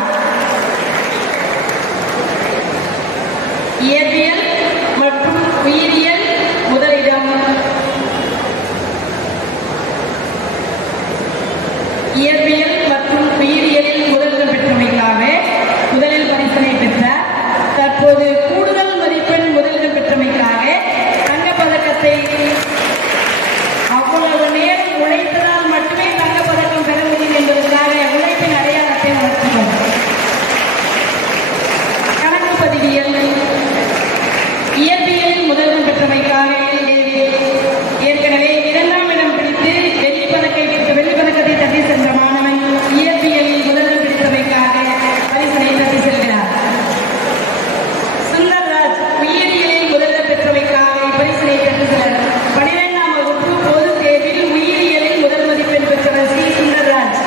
இயற்பியல் மற்றும் உயிரியல் முதலிடம். இயற்பியல் மற்றும் உயிரியலில் முதலிடம் பெற்றமைக்காக முதலில் பரிசனை பெற்றார். தற்போது கூடுதல் மதிப்பெண் முதலிடம் பெற்றமைக்காக தங்கப்பதக்கத்தை அவ்வளவு நேரம் உழைத்ததால் மட்டுமே தங்கப்பதக்கம் பெற முடியும் என்பதற்காக உழைப்பின் அடையாளத்தை உணர்த்துவோம். கணக்கு பதிவியல் இயற்பியலில் முதலிடம் பெற்றமைக்காக ஏற்கனவே 2ஆம் இடம் பிடித்து வெள்ளி பதக்கத்தை தட்டி சென்ற மாணவன் இயற்பியலில் முதலிடம் பிடித்தமைக்காக பரிசனை தட்டி செல்கிறார். சுந்தர்ராஜ் உயிரியலில் முதலிடம் பெற்றமைக்காக பரிசனை பெற்று செல்கிறார். 12ஆம் வகுப்பு பொதுத் தேர்வில் உயிரியலில் முதல் மதிப்பெண் பெற்றவர் சி. சுந்தர்ராஜ்.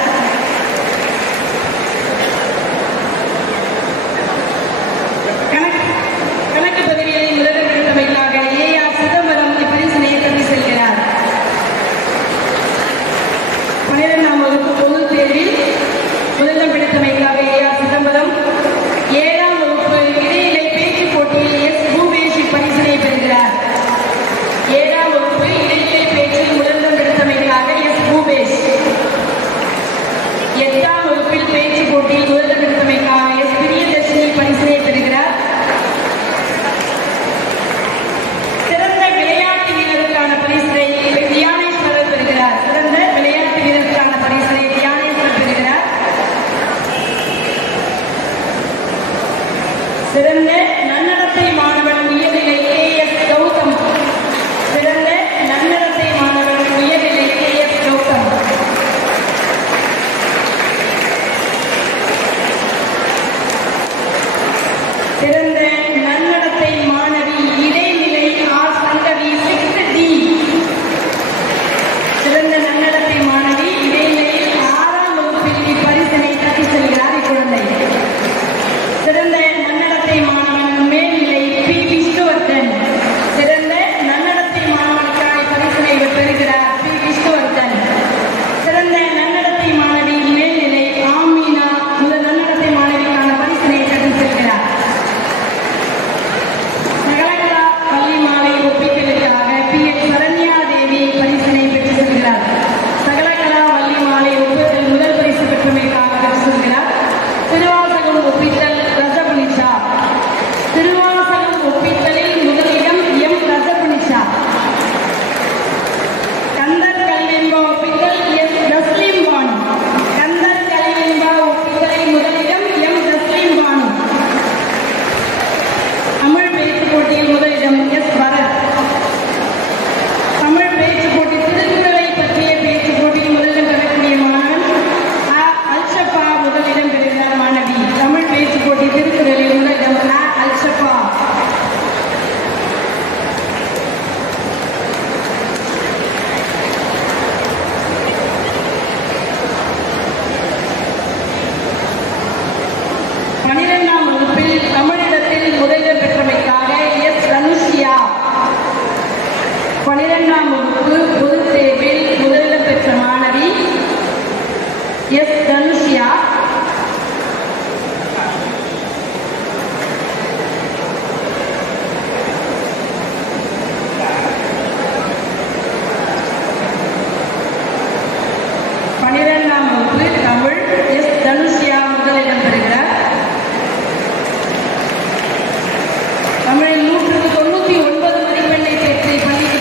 கணக்கு பதிவியலில் முதலிடம் பிடித்தமைக்காக ஏ.ஆர். சிதம்பரம் இப்பரிசனை தட்டி செல்கிறார். 12ஆம் வகுப்பு பொதுத் தேர்வில் முதலிடம் பிடித்தமைக்காக ஏ.ஆர். சிதம்பரம். 7ஆம் வகுப்பு இடைநிலை பேச்சுப் போட்டியில் எஸ். பூபேஷ் இப்பரிசினை பெறுகிறார். 7ஆம் வகுப்பு இடைநிலை பேச்சில் முதலிடம் பிடித்தமைக்காக எஸ். பூபேஷ். 8ஆம் வகுப்பில் பேச்சுப் போட்டியில் முதலிடம் பிடித்தமைக்காக எஸ். பிரியதர்ஷினி பரிசினை பெறுகிறார். சிறந்த விளையாட்டு வீரருக்கான பரிசினை தியானேஸ்வரர் பெறுகிறார். சிறந்த விளையாட்டு வீரருக்கான பரிசினை தியானேஸ்வரர் பெறுகிறார். சிறந்த நன்னடத்தை மாணவன் உயர்நிலை கே.எஸ். கௌதம். சிறந்த நன்னடத்தை மாணவன் உயர்நிலை கே.எஸ். கௌதம். சிறந்த நன்னடத்தை மாணவி இடைநிலை ஆர். சங்கவி 6D. சிறந்த நன்னடத்தை மாணவி இடைநிலையில் 6ஆம் வகுப்பில் இப்பரிசனை தட்டி செல்கிறார் இக்குழந்தை. சிறந்த நன்னடத்தை மாணவன் மேல்நிலை பி. விஷ்ணுவர்தன். சிறந்த நன்னடத்தை மாணவனுக்கான பரிசனை பெறுகிறார் பி. விஷ்ணுவர்தன். சிறந்த நன்னடத்தை மாணவி மேல்நிலை ஆமீனா முதல் நன்னடத்தை மாணவிக்கான பரிசனை தட்டி செல்கிறார். சகலகலா பள்ளி மாலை ஒப்பித்தலுக்காக பி. எச். சரண்யா தேவி பரிசினை பெற்று செல்கிறார். சகலகலா பள்ளி மாலை ஒப்பித்தல் முதல் பரிசு பெற்றமைக்காக பெற்று செல்கிறார். திருவாசகம் ஒப்பித்தல் ரஜபுனிஷா. திருவாசகம் ஒப்பித்தலில் முதலிடம் எம். ரஜபுனிஷா. கந்தர் கல்வெண்பா ஒப்பித்தல் எஸ். தஸ்லீம் பானு. கந்தர் கல்வெண்பா ஒப்பித்தலில் முதலிடம் எம். தஸ்லீம் பானு. தமிழ் பேச்சுப் போட்டியில் முதலிடம் எஸ். பரத். தமிழ் பேச்சுப் போட்டி திருக்குறளை பற்றிய பேச்சுப் போட்டியில் முதலிடம் பெறக்கூடிய மாணவன் அ. அல்ஷபா முதலிடம் பெறுகிறார் மாணவி. தமிழ் பேச்சுப் போட்டி திருக்குறளில் முதலிடம் அ. அல்ஷபா. பன்னிரெண்டாம் வகுப்பில் தமிழிடத்தில் முதலிடம் பெற்றமைக்காக எஸ். தனுஷியா. 12ஆம் வகுப்பு பொதுத் தேர்வில் முதலிடம் பெற்ற மாணவி எஸ். தனுஷியா. தமிழில் 199 மதிப்பெண்ணை பெற்று பள்ளிக்கு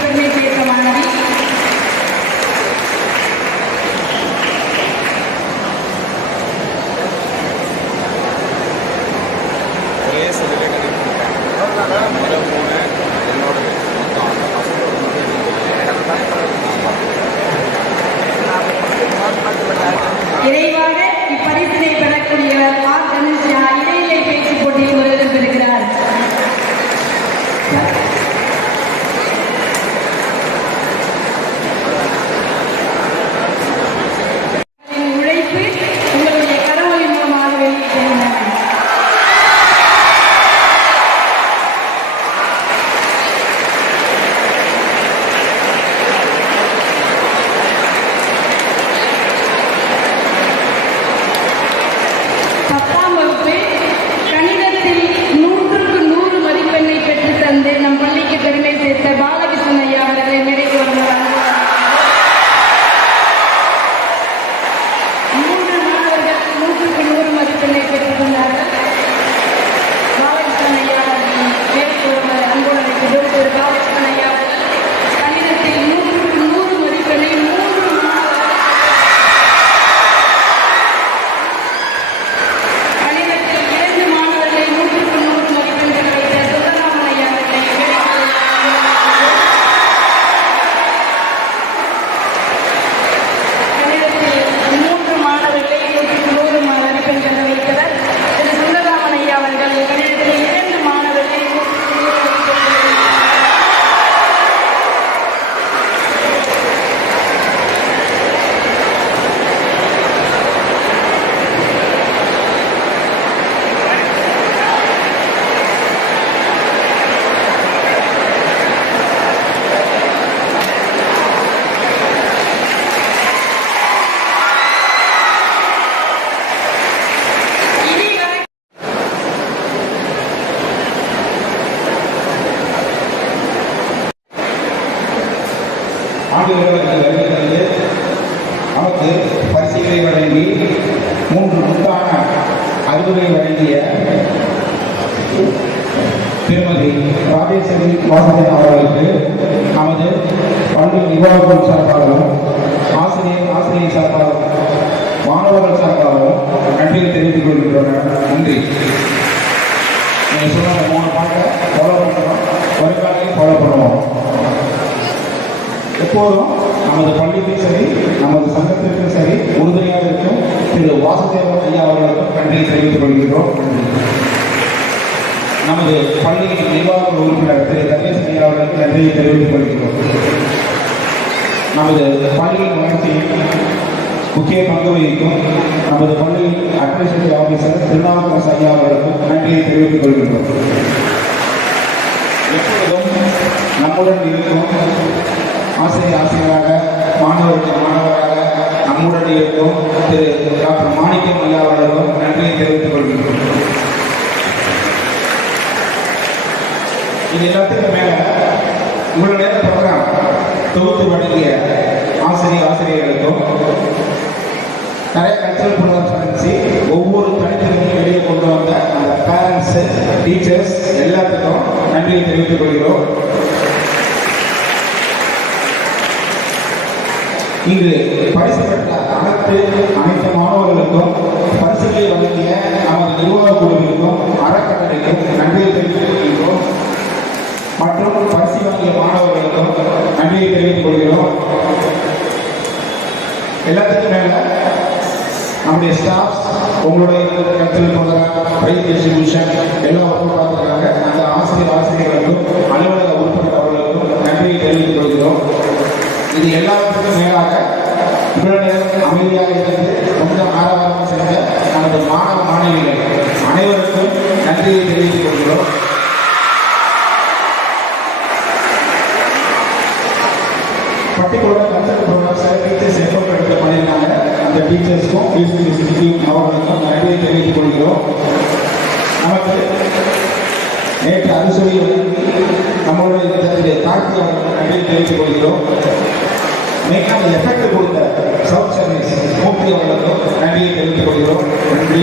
ஆண்டுகளுக்கு வருகை தந்து நமக்கு பரிசுகளை வழங்கி 3 முத்தான அறிவுரை வழங்கிய திருமதி ராஜேஸ்வரி வாசகன் அவர்களுக்கு நமது பள்ளி நிர்வாகங்கள் சார்பாகவும் ஆசிரியர் சார்பாகவும் மாணவர்கள் சார்பாகவும் நன்றியை தெரிவித்துக் கொள்கின்றனர். நன்றி. நீங்கள் சொன்ன 3 பாட்டை ஃபாலோ பண்ணுறோம், வருங்காலையும் ஃபாலோ பண்ணுவோம். எப்போதும் நமது பள்ளிக்கும் சரி நமது சங்கத்திற்கும் சரி உறுதுணையாக இருக்கும் திரு வாசுதேவன் ஐயா அவர்களுக்கும் நன்றியை தெரிவித்துக் கொள்கின்றோம். நமது பள்ளியின் நிர்வாக உறுப்பினர் திரு ரமேஷ் ஐயா அவர்களுக்கு நன்றியை தெரிவித்துக் கொள்கிறோம். நமது பள்ளியின் வளர்ச்சியில் முக்கிய பங்கு வகிக்கும் நமது பள்ளியின் அட்மினிஸ்ட்ரேட்டிவ் ஆபீசர் திருநாவுக்கரசு ஐயா அவர்களுக்கும் நன்றியை தெரிவித்துக் கொள்கின்றோம். எப்பொழுதும் நம்முடன் இருக்கும் ஆசிரியராக மாணவராக நம்முடன் இருக்கும் திரு டாக்டர் மாணிக்கம் ஐயா அவர்களுக்கும் நன்றியை தெரிவித்துக் கொள்கின்றோம். இது எல்லாத்துக்கும் மேல உங்களுடைய ப்ரோக்ராம் தொகுத்து வழங்கிய ஆசிரியர்களுக்கும் நிறைய கல்ச்சரல் ப்ரோக்ராம்ஸ் நடந்துச்சு. ஒவ்வொரு தனித்தனியும் வெளியே கொண்டு வந்த அந்த பேரண்ட்ஸ், டீச்சர்ஸ் எல்லாத்துக்கும் நன்றியை தெரிவித்துக் கொள்கிறோம். இங்கு பரிசு பெற்ற அனைத்து மாணவர்களுக்கும் பரிசுகளை வழங்கிய நமது நிர்வாக குழுவிற்கும் அறக்கட்டளைக்கும் நன்றியை தெரிவித்துக் கொள்கிறோம். மற்றும் பரிசு வாங்கிய மாணவர்களுக்கும் நன்றியை தெரிவித்துக் கொள்கிறோம். எல்லாத்துக்கும் மேல நம்முடைய ஸ்டாஃப்ஸ் உங்களுடைய கல்ச்சரல் ப்ரோக்ராம், பிரைஸ் டிஸ்ட்ரிபியூஷன் எல்லாவற்றும் பார்த்துருக்காங்க. அந்த ஆசிரியர்களுக்கும் அலுவலக உறுப்பினர் அவர்களுக்கும் நன்றியை தெரிவித்துக் கொள்கிறோம். இது எல்லாத்துக்கும் மேலாக இவ்வளவு நேரம் அமைதியாக இருந்து கொஞ்சம் ஆரவாரம் சென்ற நமது மாணவ மாணவிகள் அனைவருக்கும் நன்றியை தெரிவித்துக் கொள்கிறோம். பர்டிகுலர் கல்ச்சரல் ப்ரோக்ராம் சில டீச்சர்ஸ் எஃபோர்ட் எடுத்து பண்ணியிருக்காங்க. அந்த டீச்சர்ஸ்க்கும் அவர்களுக்கும் நன்றியை தெரிவித்துக் கொள்கிறோம். நமக்கு நேற்று அனுசரி நம்மளுடைய கார்த்தி அவர்களுக்கு நன்றியை தெரிவித்துக் கொள்கிறோம். மெயினாக எஃபெக்ட் கொடுத்த சவுத் சர்வீஸ் மூர்த்தி அவர்களுக்கும் நன்றியை தெரிவித்துக் கொள்கிறோம். நன்றி.